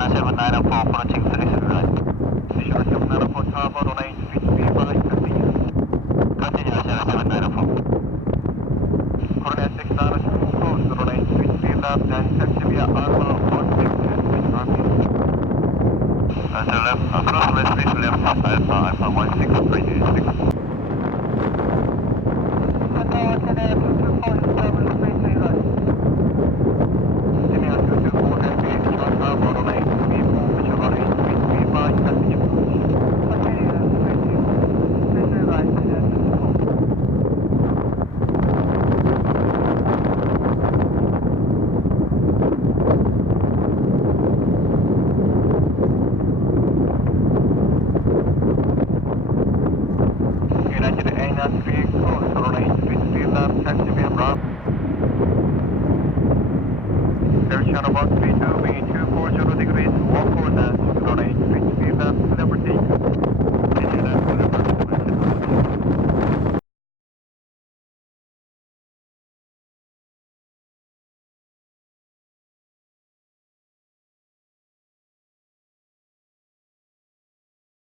794 approaching 33 Visual 794 Tower on 8 feet, V5, continue. Continue 794. Coordinate 692, close on 8 feet, V-left and taxi via Alpha 16 switch runway. Left, cross left, switch left, Alpha 1636. Direction about 32, being 240 degrees, walk forward and 8 feet, speed left, clear for take.